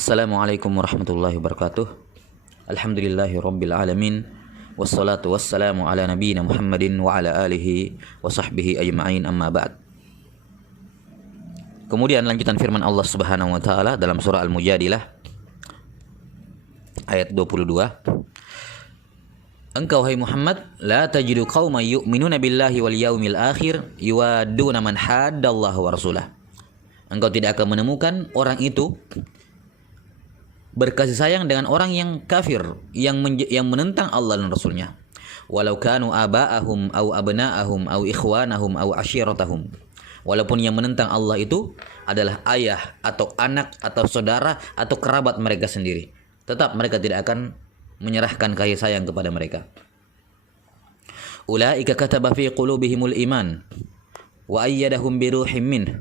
Assalamualaikum warahmatullahi wabarakatuh. Alhamdulillahi rabbil alamin. Wassalatu wassalamu ala nabiyyina Muhammadin wa ala alihi wa sahbihi ajma'in, amma ba'd. Kemudian lanjutan firman Allah Subhanahu wa taala dalam surah Al-Mujadilah ayat 22. Engkau hai Muhammad, la tajidu qauman yu'minuna billahi wal yaumil akhir yuwadduna man haddallaha wa rasulah. Engkau tidak akan menemukan orang itu berkasih sayang dengan orang yang kafir, yang menentang Allah dan Rasulnya. Walau kanu aba'ahum au abna'ahum au ikhwanahum au ashiratahum. Walaupun yang menentang Allah itu adalah ayah atau anak atau saudara atau kerabat mereka sendiri, tetap mereka tidak akan menyerahkan kasih sayang kepada mereka. Ulaika kataba fi qulubihimul iman wa ayyadahum bi ruhim minhu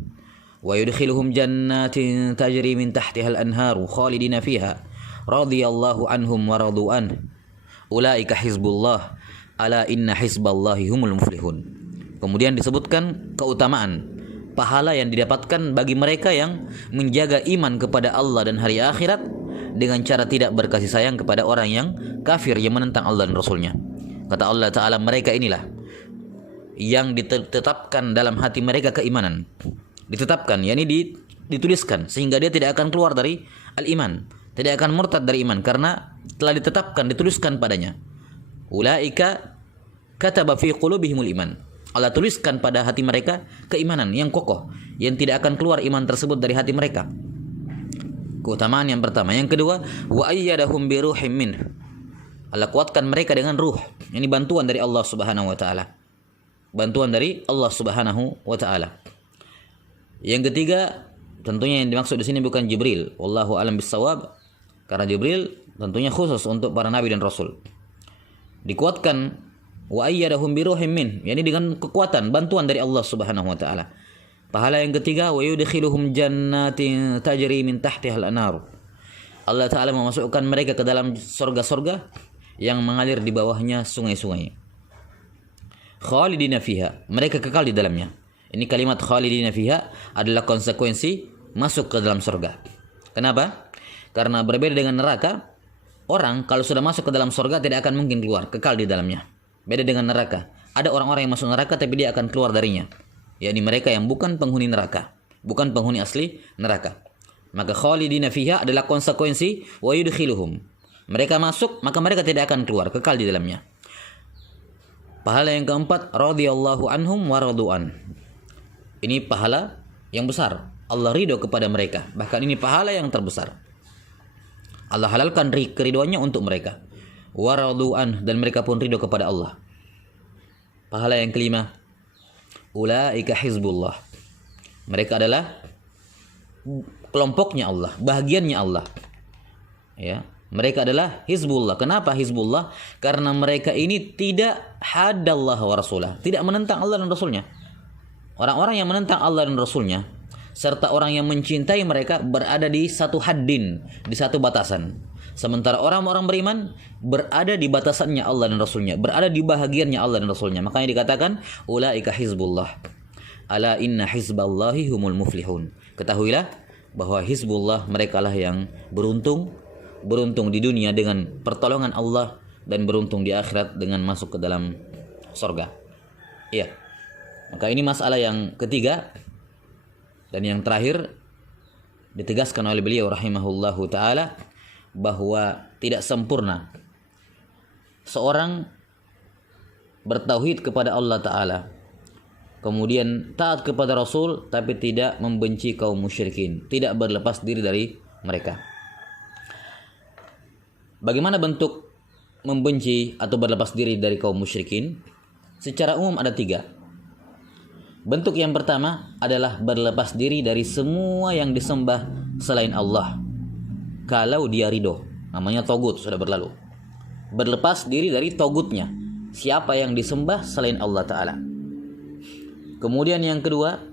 wa yudkhiluhum jannatin tajri min tahtiha al-anharu khalidina fiha radhiyallahu anhum wa radu an ulaika hizbullah ala inna hizballahi humul muflihun. Kemudian disebutkan keutamaan pahala yang didapatkan bagi mereka yang menjaga iman kepada Allah dan hari akhirat dengan cara tidak berkasih sayang kepada orang yang kafir yang menentang Allah dan Rasulnya. Kata Allah Ta'ala, mereka inilah yang ditetapkan dalam hati mereka keimanan. Ditetapkan, yakni dituliskan, sehingga dia tidak akan keluar dari al-iman, tidak akan murtad dari iman, karena telah ditetapkan, dituliskan padanya. Ulaika kataba fi qulubihimul iman. Allah tuliskan pada hati mereka keimanan yang kokoh, yang tidak akan keluar iman tersebut dari hati mereka. Keutamaan yang pertama. Yang kedua, wa ayyadahum bi ruhim min. Allah kuatkan mereka dengan ruh. Ini bantuan dari Allah Subhanahu wa taala. Bantuan dari Allah Subhanahu wa taala. Yang ketiga, tentunya yang dimaksud di sini bukan Jibril, wallahu alam bissawab, karena Jibril tentunya khusus untuk para nabi dan rasul. Dikuatkan wa ayyadahum bi ruhim min, yakni dengan kekuatan, bantuan dari Allah Subhanahu wa taala. Pahala yang ketiga, wa yudkhiluhum jannatin tajri min tahtiha al-anhar. Allah taala memasukkan mereka ke dalam surga-surga yang mengalir di bawahnya sungai-sungai. Khalidina fiha, mereka kekal di dalamnya. Ini kalimat khalidina fiha adalah konsekuensi masuk ke dalam surga. Kenapa? Karena berbeda dengan neraka, orang kalau sudah masuk ke dalam surga tidak akan mungkin keluar, kekal di dalamnya. Beda dengan neraka. Ada orang-orang yang masuk neraka tapi dia akan keluar darinya. Yakni mereka yang bukan penghuni neraka, bukan penghuni asli neraka. Maka khalidina fiha adalah konsekuensi wa yudkhiluhum. Mereka masuk, maka mereka tidak akan keluar, kekal di dalamnya. Pahala yang keempat, radhiyallahu anhum wa radu'an. Ini pahala yang besar. Allah ridho kepada mereka. Bahkan ini pahala yang terbesar. Allah halalkan keridhoannya untuk mereka. Wa radu'an, dan mereka pun ridho kepada Allah. Pahala yang kelima, ulaika hizbullah. Mereka adalah kelompoknya Allah, bahagiannya Allah. Ya, mereka adalah hizbullah. Kenapa hizbullah? Karena mereka ini tidak haddallah wa rasulah, tidak menentang Allah dan Rasulnya. Orang-orang yang menentang Allah dan Rasulnya serta orang yang mencintai mereka berada di satu haddin, di satu batasan. Sementara orang-orang beriman berada di batasannya Allah dan Rasulnya, berada di bahagiannya Allah dan Rasulnya. Makanya dikatakan ulaika hizbullah. Ala inna hizballahi humul muflihun. Ketahuilah bahwa hizbullah, merekalah yang beruntung di dunia dengan pertolongan Allah dan beruntung di akhirat dengan masuk ke dalam surga. Iya. Maka ini masalah yang ketiga dan yang terakhir ditegaskan oleh beliau rahimahullahu taala bahwa tidak sempurna seorang bertauhid kepada Allah taala, kemudian taat kepada Rasul tapi tidak membenci kaum musyrikin, tidak berlepas diri dari mereka. Bagaimana bentuk membenci atau berlepas diri dari kaum musyrikin? Secara umum ada tiga. Bentuk yang pertama adalah berlepas diri dari semua yang disembah selain Allah. Kalau dia ridho, namanya togut, sudah berlalu. Berlepas diri dari togutnya, siapa yang disembah selain Allah Ta'ala. Kemudian yang kedua,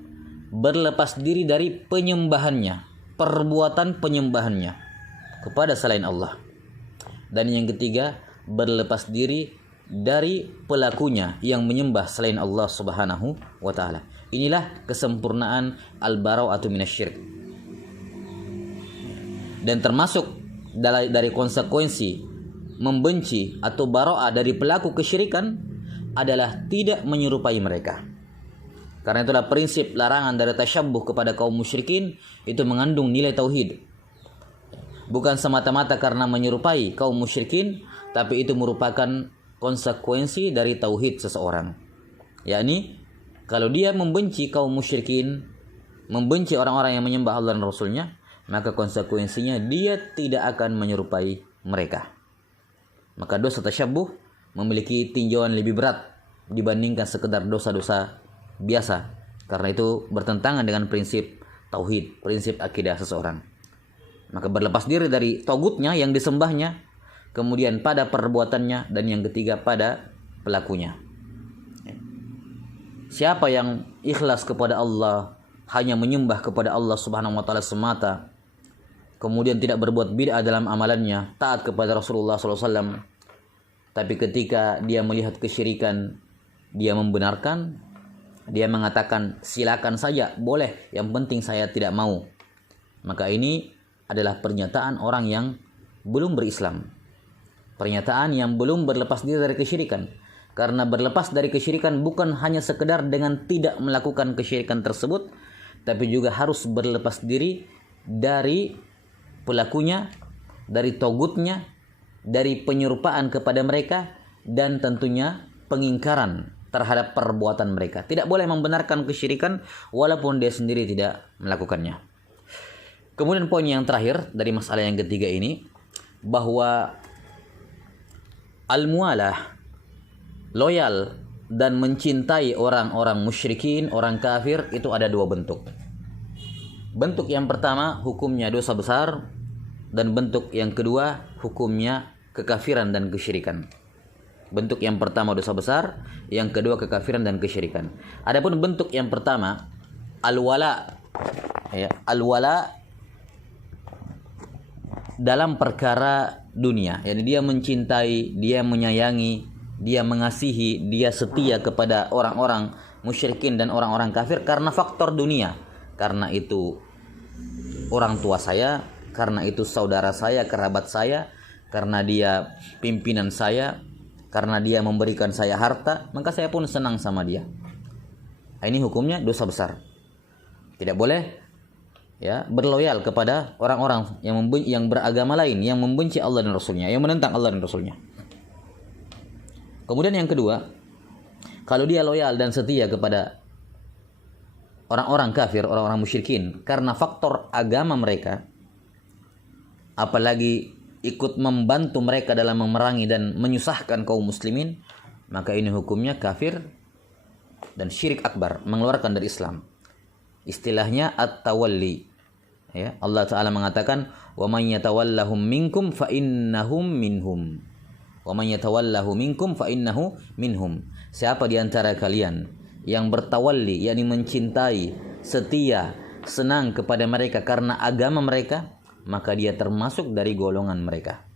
berlepas diri dari penyembahannya, perbuatan penyembahannya kepada selain Allah. Dan yang ketiga, berlepas diri dari pelakunya yang menyembah selain Allah Subhanahu wa taala. Inilah kesempurnaan al-bara'atu minasyirik. Dan termasuk dari konsekuensi membenci atau bara'ah dari pelaku kesyirikan adalah tidak menyerupai mereka. Karena itulah prinsip larangan dari tasyabbuh kepada kaum musyrikin itu mengandung nilai tauhid. Bukan semata-mata karena menyerupai kaum musyrikin, tapi itu merupakan konsekuensi dari tauhid seseorang. Yakni kalau dia membenci kaum musyrikin, membenci orang-orang yang menyembah Allah dan Rasulnya, maka konsekuensinya dia tidak akan menyerupai mereka. Maka dosa tasyabbuh memiliki tinjauan lebih berat dibandingkan sekedar dosa-dosa biasa. Karena itu bertentangan dengan prinsip tauhid, prinsip akidah seseorang. Maka berlepas diri dari togutnya yang disembahnya, kemudian pada perbuatannya, dan yang ketiga pada pelakunya. Siapa yang ikhlas kepada Allah, hanya menyembah kepada Allah Subhanahu wa taala semata, kemudian tidak berbuat bid'ah dalam amalannya, taat kepada Rasulullah SAW, tapi ketika dia melihat kesyirikan, dia membenarkan, dia mengatakan silakan saja, boleh, yang penting saya tidak mau. Maka ini adalah pernyataan orang yang belum berislam. Pernyataan yang belum berlepas diri dari kesyirikan. Karena berlepas dari kesyirikan bukan hanya sekedar dengan tidak melakukan kesyirikan tersebut, tapi juga harus berlepas diri dari pelakunya, dari togutnya, dari penyerupaan kepada mereka, dan tentunya pengingkaran terhadap perbuatan mereka. Tidak boleh membenarkan kesyirikan walaupun dia sendiri tidak melakukannya. Kemudian poin yang terakhir dari masalah yang ketiga ini, bahwa al-mualah, loyal dan mencintai orang-orang musyrikin, orang kafir, itu ada dua bentuk. Bentuk yang pertama hukumnya dosa besar, dan bentuk yang kedua hukumnya kekafiran dan kesyirikan. Bentuk yang pertama dosa besar, yang kedua kekafiran dan kesyirikan. Adapun bentuk yang pertama al-wala, al-wala dalam perkara dunia, yakni dia mencintai, dia menyayangi, dia mengasihi, dia setia kepada orang-orang musyrikin dan orang-orang kafir karena faktor dunia. Karena itu orang tua saya, karena itu saudara saya, kerabat saya, karena dia pimpinan saya, karena dia memberikan saya harta, maka saya pun senang sama dia. Ini hukumnya dosa besar. Tidak boleh berloyal kepada orang-orang yang beragama lain, yang membenci Allah dan Rasulnya, yang menentang Allah dan Rasulnya. Kemudian yang kedua, kalau dia loyal dan setia kepada orang-orang kafir, orang-orang musyrikin, karena faktor agama mereka, apalagi ikut membantu mereka dalam memerangi dan menyusahkan kaum muslimin, maka ini hukumnya kafir dan syirik akbar, mengeluarkan dari Islam. Istilahnya at-tawalli. Allah Ta'ala mengatakan, wa man yatawallahum minkum fa innahum minhum. Wa man yatawallahu minkum fa innahu minhum. Siapa di antara kalian yang bertawalli, yakni mencintai, setia, senang kepada mereka karena agama mereka, maka dia termasuk dari golongan mereka.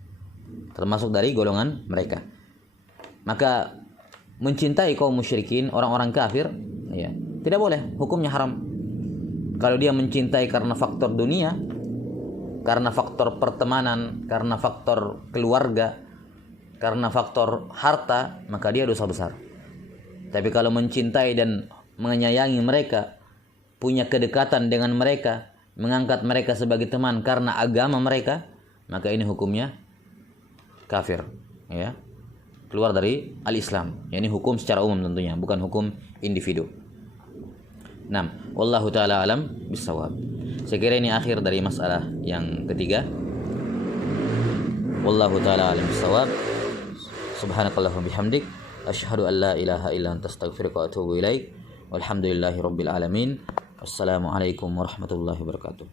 Termasuk dari golongan mereka. Maka mencintai kaum musyrikin, orang-orang kafir, tidak boleh, hukumnya haram. Kalau dia mencintai karena faktor dunia, karena faktor pertemanan, karena faktor keluarga, karena faktor harta, maka dia dosa besar. Tapi kalau mencintai dan menyayangi mereka, punya kedekatan dengan mereka, mengangkat mereka sebagai teman karena agama mereka, maka ini hukumnya kafir, keluar dari al-Islam. Ini hukum secara umum tentunya, bukan hukum individu. Wallahu ta'ala alam bisawab. Saya kira ini akhir dari masalah yang ketiga. Wallahu ta'ala alam bisawab. Subhanakallahumma bihamdik, asyhadu an la ilaha illa anta astaghfiruka wa atubu ilaik. Walhamdulillahi rabbil alamin. Wassalamualaikum warahmatullahi wabarakatuh.